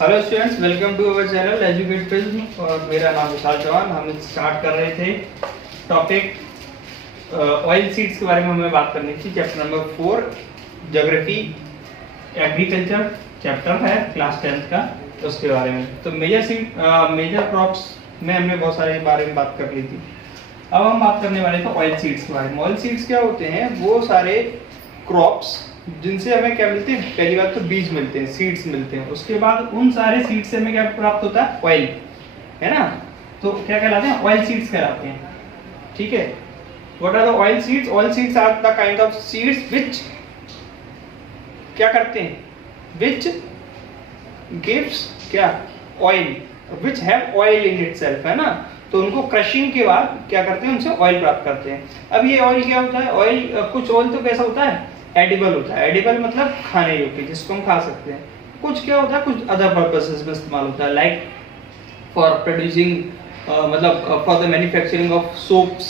Hello students, welcome to our channel educate film. और मेरा नाम विशाल चौहान। हम स्टार्ट कर रहे थे टॉपिक ऑयल सीड्स के बारे में हमें बात करनी थी। Chapter number 4 geography agriculture chapter है क्लास 10th का, उसके बारे में। तो मेजर क्रॉप्स में हमने बहुत सारे बारे में बात कर ली थी। अब हम बात करने वाले थे ऑयल सीड्स के बारे में। ऑयल सीड्स क्या होते हैं? वो सारे क्रॉप्स जिनसे हमें क्या मिलते हैं? पहली बात तो बीज मिलते हैं, सीड्स मिलते हैं। उसके बाद उन सारे सीड्स से हमें क्या प्राप्त होता है? ऑयल, है ना। तो क्या कहलाते हैं? ऑयल सीड्स कहलाते हैं। ठीक है। What are the oil seeds? Oil seeds are the kind of seeds which क्या करते हैं? विच गिव्स क्या? Oil, which have oil in itself, है ना। तो उनको क्रशिंग के बाद क्या करते हैं? उनसे ऑयल प्राप्त करते हैं। अब ये ऑयल क्या होता है? ऑयल, कुछ ऑयल तो कैसा होता है? एडिबल होता है। एडिबल मतलब खाने योग्य, जिसको हम खा सकते हैं। कुछ क्या होता है? कुछ अदर पर्पसेस में इस्तेमाल होता है, लाइक फॉर प्रोड्यूसिंग, मतलब for the manufacturing of soaps,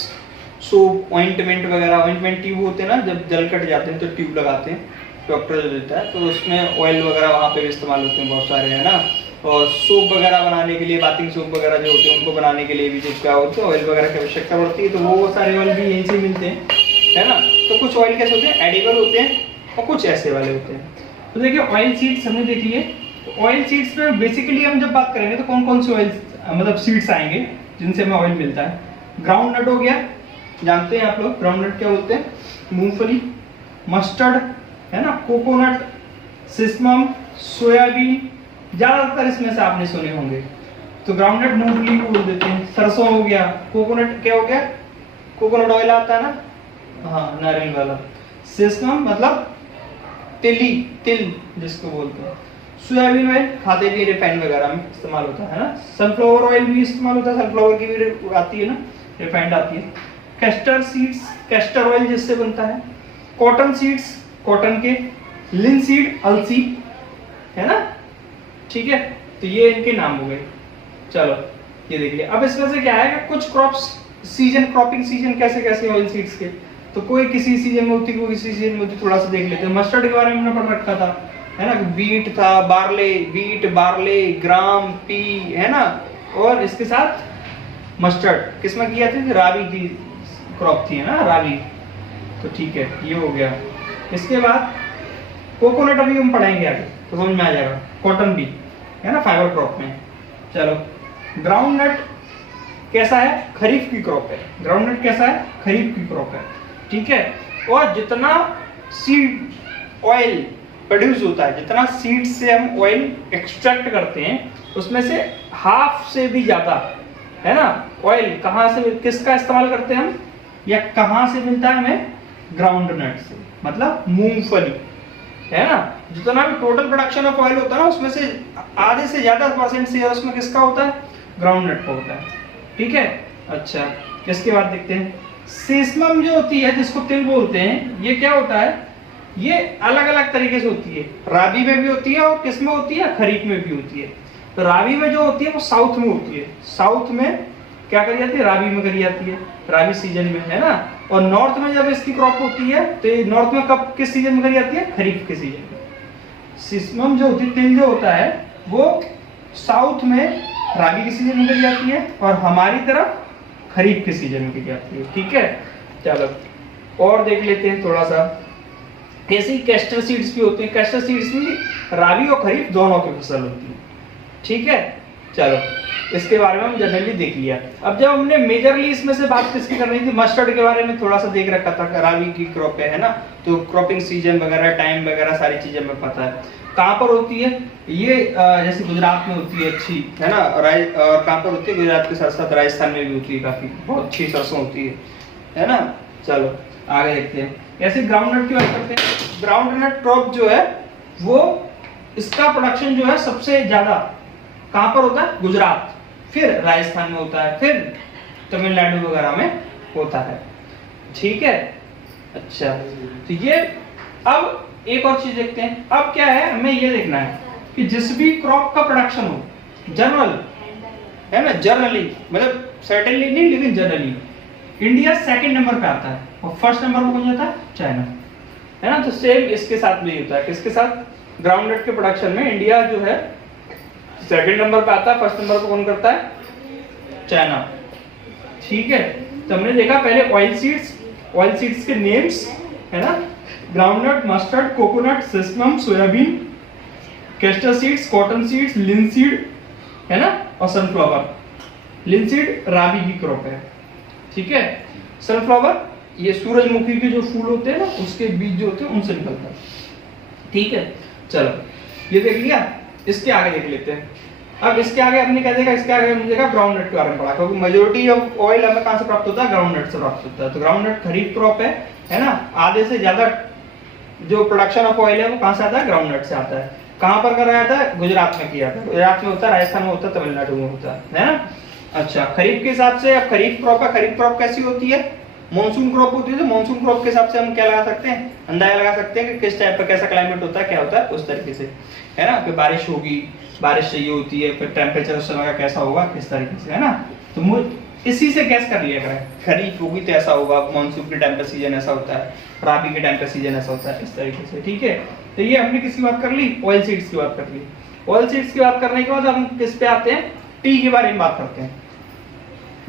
soap, ointment वगैरह। ऑइंटमेंट ट्यूब होते हैं ना, जब जल कट जाते हैं तो ट्यूब लगाते हैं, डॉक्टर जो देता है, तो उसमें ऑयल वगैरह वहाँ पे भी इस्तेमाल होते हैं बहुत सारे, है ना। और सोप वगैरह बनाने के लिए, बाथिंग सोप वगैरह जो होते हैं, उनको बनाने के लिए भी जो क्या होता है? ऑयल वगैरह की आवश्यकता पड़ती है। तो वो सारे ऑयल भी यहीं से मिलते हैं, है ना। तो कुछ ऑयल कैसे होते हैं? एडिबल होते हैं, और कुछ ऐसे वाले होते हैं। तो देखिए, ऑयल सीड्स हमने देख लिए। तो ऑयल सीड्स में बेसिकली हम जब बात करेंगे तो कौन कौन से ऑयल, मतलब सीड्स आएंगे जिनसे हमें ऑयल मिलता है। ग्राउंड नट हो गया, जानते हैं आप लोग ग्राउंड नट क्या बोलते हैं? मूंगफली। मस्टर्ड, है ना। कोकोनट, सिसमम, सोयाबीन, ज्यादातर इसमें से आपने सुने होंगे। तो ग्राउंड नट मूंगफली को बोल देते हैं। सरसों हो गया। कोकोनट क्या हो गया? कोकोनट ऑयल आता है ना, हाँ, नारियल वाला। सेसमम मतलब तिली, तिल जिसको बोलते हैं। सोयाबीन ऑयल खाते भी रिफाइंड वगैरह में इस्तेमाल होता है ना। सनफ्लावर ऑयल भी इस्तेमाल होता है, सनफ्लावर की भी आती है ना, रिफाइंड आती है। कैस्टर सीड्स, कैस्टर ऑयल जिससे बनता है। कॉटन सीड्स, कॉटन के। लिनसीड, अलसी, है ना। ठीक है, तो ये इनके नाम हो गए। चलो ये देख लिया। अब इसमें से क्या है? कुछ क्रॉप्स सीजन, क्रॉपिंग सीजन कैसे कैसे ऑयल सीड्स के, तो कोई किसी सीजन में होती, कोई किसी सीजन में होती। थोड़ा सा देख लेते हैं। मस्टर्ड के बारे में हमने पढ़ रखा था, है ना। वीट था, बार्ले, वीट, बार्ले, ग्राम, पी, है ना। और इसके साथ मस्टर्ड किसमें की जाती थी? रावी की क्रॉप थी, है ना, रावी। तो ठीक है, ये हो गया। इसके बाद कोकोनट अभी हम पढ़ेंगे आगे, तो समझ में आ जाएगा। कॉटन भी, है ना, फाइबर क्रॉप में। चलो, ग्राउंड नट कैसा है? खरीफ की क्रॉप है। ग्राउंड नट कैसा है? खरीफ की क्रॉप है। ठीक है। और जितना सीड ऑयल प्रोड्यूस होता है, जितना सीड से हम ऑयल एक्सट्रैक्ट करते हैं, उसमें से हाफ से भी ज्यादा, है ना, ऑयल कहाँ से, किसका इस्तेमाल करते हैं हम, या कहाँ से मिलता है हमें? ग्राउंड नट से, मतलब मूंगफली, है ना। जितना भी टोटल प्रोडक्शन ऑफ ऑयल होता है ना, उसमें से आधे से ज्यादा परसेंट शेयर उसमें किसका होता है? ग्राउंड नट का होता है। ठीक है। अच्छा, इसके बाद देखते हैं सेसमम जो होती है, जिसको तिल बोलते हैं। ये क्या होता है? ये अलग अलग तरीके से होती है। राबी में भी होती है, और किस में होती है? खरीफ में भी होती है। तो राबी में जो होती है वो साउथ में होती है। साउथ में क्या करी जाती है? राबी में करी जाती है, राबी सीजन में, है ना। और नॉर्थ में जब इसकी क्रॉप होती है, तो ये नॉर्थ में कब, किस सीजन में करी जाती है? खरीफ के सीजन में। सिसमम जो होती है, तिल जो होता है, वो साउथ में राबी के सीजन में करी जाती है, और हमारी तरफ खरीफ के सीजन में करी जाती है। ठीक है। चलो और देख लेते हैं थोड़ा सा। ऐसे ही कैस्टर सीड्स भी होते हैं। कैस्टर सीड्स में राबी और खरीफ दोनों की फसल होती है। ठीक है। चलो, इसके बारे में हम जनरली देख लिया। अब जब हमने मेजरली इसमें से बात किसकी करनी थी? मस्टर्ड के बारे में थोड़ा सा देख रखा था, राबी की क्रॉप है ना। तो क्रॉपिंग सीजन वगैरह, टाइम वगैरह, सारी चीजें हमें पता है। कहाँ पर होती है ये? जैसे गुजरात में होती है अच्छी, है ना। और कहाँ पर होती है? गुजरात के साथ साथ राजस्थान में भी होती है, काफी बहुत अच्छी सरसों होती है ना। चलो आगे देखते हैं। ऐसे ग्राउंड नट की बात करते हैं। ग्राउंड नट क्रॉप जो है, वो इसका प्रोडक्शन जो है सबसे ज्यादा कहाँ पर होता है? गुजरात, फिर राजस्थान में होता है, फिर तमिलनाडु वगैरह में होता है। ठीक है। अच्छा, तो ये, अब एक और चीज देखते हैं। अब क्या है, हमें ये देखना है कि जिस भी क्रॉप का प्रोडक्शन हो, जनरल, है ना, जनरली, मतलब सर्टेनली नहीं, लेकिन जनरली इंडिया सेकंड नंबर पे आता है, और फर्स्ट नंबर पे कौन जाता है? चाइना, है ना। तो सेम इसके साथ भी होता है। किसके साथ? ग्राउंड नट के प्रोडक्शन में इंडिया जो है सेकंड नंबर पे आता है, फर्स्ट नंबर पे कौन करता है? चाइना। ठीक है, तो हमने देखा पहले ऑयल सीड्स के नेम्स है ना, groundnut, mustard, coconut, sesamum, soybean, castor seeds, cotton seeds, linseed है ना, और सनफ्लावर। लिनसीड राबी की क्रॉप है। ठीक है, सनफ्लावर ये सूरजमुखी के जो फूल होते हैं ना, उसके बीज जो होते हैं उनसे निकलता है। ठीक है, चलो ये देख लिया। इसके आगे देख लेते हैं। अब इसके आगे हमने क्या देखा? इसके आगे हमने देखा ग्राउंडनट के बारे में पढ़ा, क्योंकि मेजोरिटी ऑफ ऑयल हमें कहां से प्राप्त होता है? ग्राउंडनट से प्राप्त होता है। तो ग्राउंडनट खरीफ क्रॉप है ना, आधे से ज्यादा जो प्रोडक्शन ऑफ ऑयल है वो कहां से आता है? ग्राउंडनट से आता है। कहां पर कराया जाता है? गुजरात में किया था। गुजरात में होता है, राजस्थान में होता है, तमिलनाडु में होता है ना। अच्छा, खरीफ के हिसाब से, अब खरीफ क्रॉप है, खरीफ क्रॉप कैसी होती है? मॉनसून क्रॉप होती है। तो मॉनसून क्रॉप के हिसाब से हम क्या लगा सकते हैं? अंदाजा लगा सकते हैं कि किस टाइप का कैसा क्लाइमेट होता है, क्या होता है, उस तरीके से है ना। कि बारिश होगी, बारिश चाहिए होती है, फिर टेम्परेचर उस समय का कैसा होगा, किस तरीके से है ना। तो इसी से गैस कर लिया करें, खरीफ होगी तो ऐसा होगा, मॉनसून के टाइम पे सीजन ऐसा होता है, राबी के टाइम पे सीजन ऐसा होता है, इस तरीके से। ठीक है, तो ये हमने किसकी बात कर ली? ऑयल सीड्स की बात कर ली। ऑयल सीड्स की बात करने के बाद हम किस पे आते हैं? टी के बारे में बात करते हैं।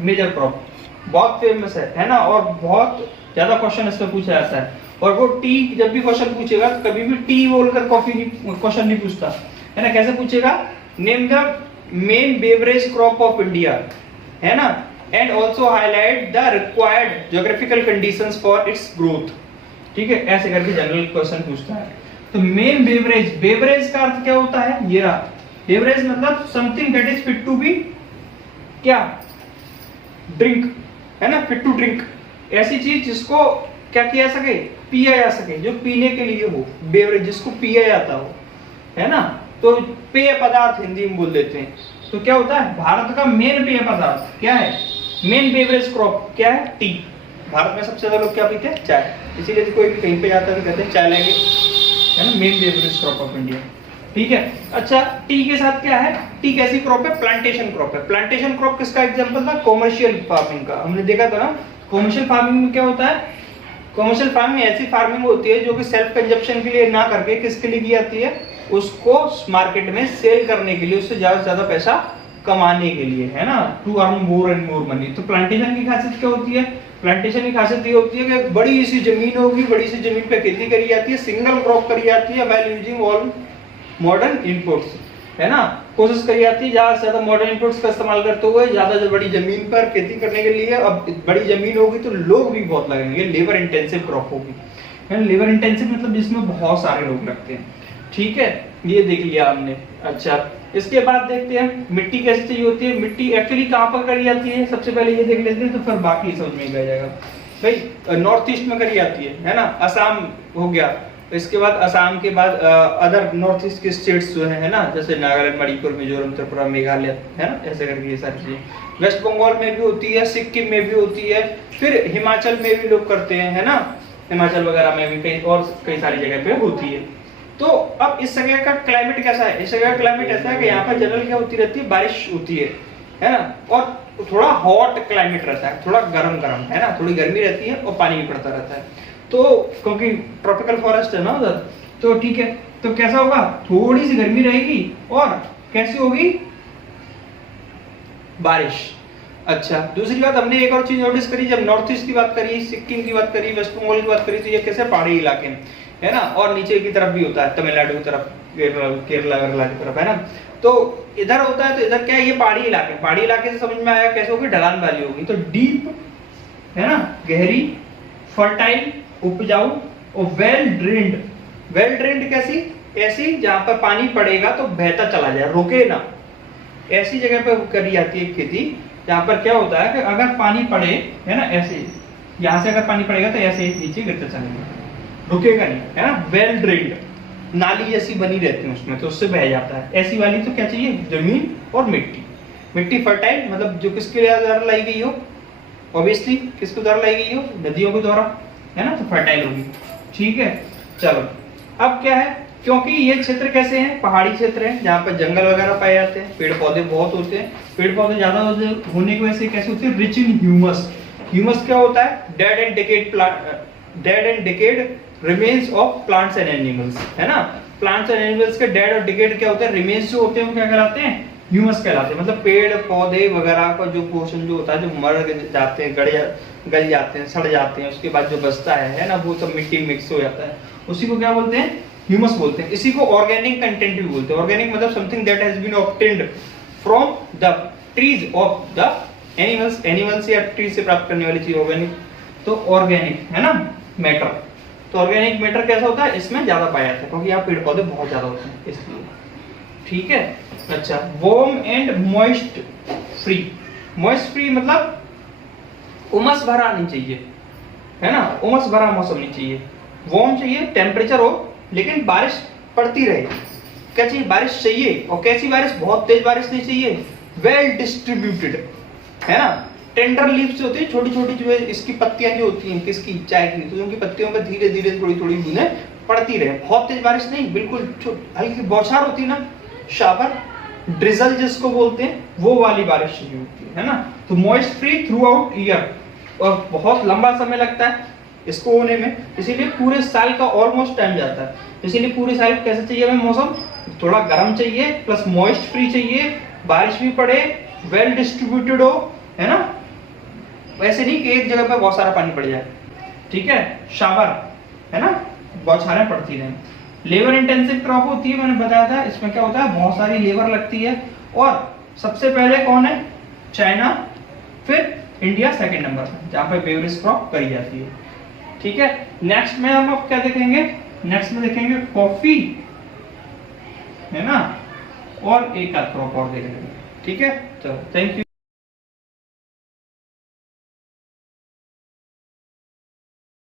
मेजर क्रॉप बहुत फेमस है ना, और बहुत ज्यादा क्वेश्चन इस पे पूछा जाता है। और वो टी जब भी क्वेश्चन पूछेगा तो कभी भी टी बोलकर कॉफी क्वेश्चन नहीं पूछता है ना। कैसे पूछेगा? Name the main beverage crop of India है ना, and also highlight the required geographical conditions for its growth. ठीक है, ऐसे करके जनरल क्वेश्चन पूछता है। तो मेन बेवरेज, बेवरेज का अर्थ क्या होता है? ये रहा बेवरेज, मतलब something that is fit to be क्या? ड्रिंक है ना, फिट टू ड्रिंक। ऐसी चीज जिसको क्या किया जा सके? पिया जा सके, जो पीने के लिए हो, बेवरेज जिसको पिया जाता हो है ना। तो पेय पदार्थ हिंदी में बोल देते हैं। तो क्या होता है? भारत का मेन पेय पदार्थ क्या है? मेन बेवरेज क्रॉप क्या है? टी। भारत में सबसे ज्यादा लोग क्या पीते हैं? चाय। इसीलिए कोई भी कहीं पे जाता है कहते हैं चाय लेंगे, है ना। Main beverage crop of India. ठीक है, अच्छा टी के साथ क्या है? टी कैसी क्रॉप है? प्लांटेशन क्रॉप है। प्लांटेशन क्रॉप किसका एग्जांपल था? कॉमर्शियल फार्मिंग का। हमने देखा था ना, कॉमर्शियल फार्मिंग में क्या होता है? कॉमर्शियल फार्मिंग ऐसी फार्मिंग होती है जो कि सेल्फ कंजप्शन के लिए ना करके किसके लिए की जाती है? उसको मार्केट में सेल करने के लिए, उससे ज्यादा से ज्यादा पैसा कमाने के लिए, है ना, to earn more and more money. तो प्लांटेशन की खासियत क्या होती है? प्लांटेशन की खासियत ये होती है कि बड़ी सी जमीन होगी, बड़ी सी जमीन पे खेती करी जाती है, सिंगल क्रॉप करी जाती है, well using all modern inputs, है ना। कोशिश करी जाती है ज्यादा से ज्यादा मॉडर्न इनपुट्स का इस्तेमाल करते हुए ज्यादा से बड़ी जमीन पर खेती करने के लिए। अब बड़ी जमीन होगी तो लोग भी बहुत लगेंगे, लेबर इंटेंसिव क्रॉप होगी, है। लेबर इंटेंसिव मतलब जिसमें बहुत सारे लोग लगते हैं। ठीक है, ये देख लिया हमने। अच्छा, इसके बाद देखते हैं मिट्टी कैसी चाहिए होती है। मिट्टी एक्चुअली कहाँ पर करी जाती है? सबसे पहले ये देख लेते हैं, तो फिर बाकी समझ में आ जाएगा। भाई नॉर्थ ईस्ट में करी जाती है ना, असम हो गया। इसके बाद असम के बाद अदर नॉर्थ ईस्ट के स्टेट्स जो है ना, जैसे नागालैंड, मणिपुर, मिजोरम, त्रिपुरा, मेघालय, है ना, ऐसे करके ये सारी चीजें। वेस्ट बंगाल में भी होती है, सिक्किम में भी होती है, फिर हिमाचल में भी लोग करते हैं, है ना, हिमाचल वगैरह में भी कई सारी जगह पे होती है। तो अब इस जगह का क्लाइमेट कैसा है? इस जगह का क्लाइमेट ऐसा है कि यहाँ पर जनरल क्या होती रहती है? बारिश होती है ना, और थोड़ा हॉट क्लाइमेट रहता है, थोड़ा गर्म है ना, थोड़ी गर्मी रहती है और पानी भी पड़ता रहता है। तो क्योंकि ट्रॉपिकल फॉरेस्ट है ना उधर, तो ठीक है, तो कैसा होगा? थोड़ी सी गर्मी रहेगी और कैसी होगी? बारिश। अच्छा, दूसरी बात हमने एक और चीज नोटिस करी, जब नॉर्थ ईस्ट की बात करी, सिक्किम की बात करी, वेस्ट बंगाल की बात करी, तो ये कैसे पहाड़ी इलाके है ना, और नीचे की तरफ भी होता है, तमिलनाडु की तरफ, केरला की तरफ, है ना। तो इधर होता है, तो इधर क्या है? ये पहाड़ी इलाके। पहाड़ी इलाके से समझ में आया कैसे होगी? ढलान वाली होगी। तो डीप है ना, गहरी, फर्टाइल, उपजाऊ और वेल ड्रेन्ड। वेल ड्रेन्ड कैसी? ऐसी जहां पर पानी पड़ेगा तो बहता चला जाए, रुके ना, ऐसी जगह पे करी जाती है खेती, जहां पर क्या होता है कि अगर पानी पड़े, है ना, ऐसे यहां से अगर पानी पड़ेगा तो ऐसे नीचे गिरता चलेगा, रुकेगा नहीं, है ना। वेल ड्रेन्ड, नाली जैसी बनी रहती है उसमें, तो उससे बह जाता है। ऐसी वाली तो क्या चाहिए? जमीन और मिट्टी। मिट्टी फर्टाइल मतलब जो किसके द्वारा लाई गई हो? ऑब्वियसली किसके द्वारा लाई गई हो? नदियों के द्वारा, है ना, तो फर्टाइल होगी। ठीक है, चलो अब क्या है? क्योंकि ये क्षेत्र कैसे हैं? पहाड़ी क्षेत्र है, जहाँ पर जंगल वगैरह पाए जाते हैं, पेड़ पौधे बहुत होते हैं। पेड़ पौधे ज्यादा होने की वजह से कैसे होते हैं? Rich in humus. ह्यूमस क्या होता है? Dead and decade remains of plants and animals, है ना। प्लांट्स एंड एनिमल्स के डेड और डिकेड क्या होते हैं, रिमेन्स जो होते हैं वो क्या कहलाते हैं, ह्यूमस कहलाते हैं। मतलब पेड़ पौधे वगैरह का जो पोर्शन जो होता है, जो मर जाते हैं, गल जाते हैं, सड़ जाते हैं, उसके बाद जो बचता है ना, वो सब मिट्टी मिक्स हो जाता है, उसी को क्या बोलते हैं, ह्यूमस बोलते हैं। इसी को ऑर्गेनिक कंटेंट भी बोलते हैं। ऑर्गेनिक मतलब something that has been obtained from the trees of the animals, animals या ट्रीज से प्राप्त करने वाली चीज ऑर्गेनिक। तो ऑर्गेनिक है ना मैटर। तो ऑर्गेनिक मैटर कैसा होता है, इसमें ज्यादा पाया जाता है क्योंकि यहाँ पेड़ पौधे बहुत ज्यादा होते हैं इसलिए। ठीक है, अच्छा। Warm and moist free. Moist free मतलब उमस भरा नहीं चाहिए, है ना, उमस भरा मौसम नहीं चाहिए। वार्म चाहिए, टेम्परेचर हो, लेकिन बारिश पड़ती रहे। क्या चाहिए, बारिश चाहिए। और कैसी बारिश, बहुत तेज बारिश नहीं चाहिए, वेल डिस्ट्रीब्यूटेड, है ना। टेंडर लीव्स होती है, छोटी छोटी जो है इसकी पत्तियां जो होती हैं किसकी, चाय की, तो उनकी पत्तियों पर धीरे धीरे थोड़ी थोड़ी बूंदें पड़ती रहे। बहुत तेज बारिश नहीं, बिल्कुल हल्की बौछार होती है ना, शावर ड्रिजल जिसको बोलते हैं, वो वाली बारिश चाहिए होती है ना। तो moist free through out year, और बहुत लंबा समय लगता है इसको होने में, इसीलिए पूरे साल का ऑलमोस्ट टाइम जाता है। इसीलिए पूरे साल कैसे चाहिए हमें मौसम, थोड़ा गर्म चाहिए, प्लस मॉइस्ट फ्री चाहिए, बारिश भी पड़े, वेल डिस्ट्रीब्यूटेड हो, है ना। वैसे नहीं कि एक जगह पे बहुत सारा पानी पड़ जाए। ठीक है, शावर, है ना, बौछारें पड़ती रहें। लेबर इंटेंसिव क्रॉप होती है, मैंने बताया था। इसमें क्या होता है, बहुत सारी लेबर लगती है। और सबसे पहले कौन है, चाइना, फिर इंडिया सेकंड नंबर पर, जहाँ पे बेवरेज क्रॉप करी जाती है। ठीक है, नेक्स्ट में हम अब क्या देखेंगे, नेक्स्ट में देखेंगे कॉफी, है ना, और एक आध क्रॉप और देखेंगे। ठीक है, चलो, थैंक यू।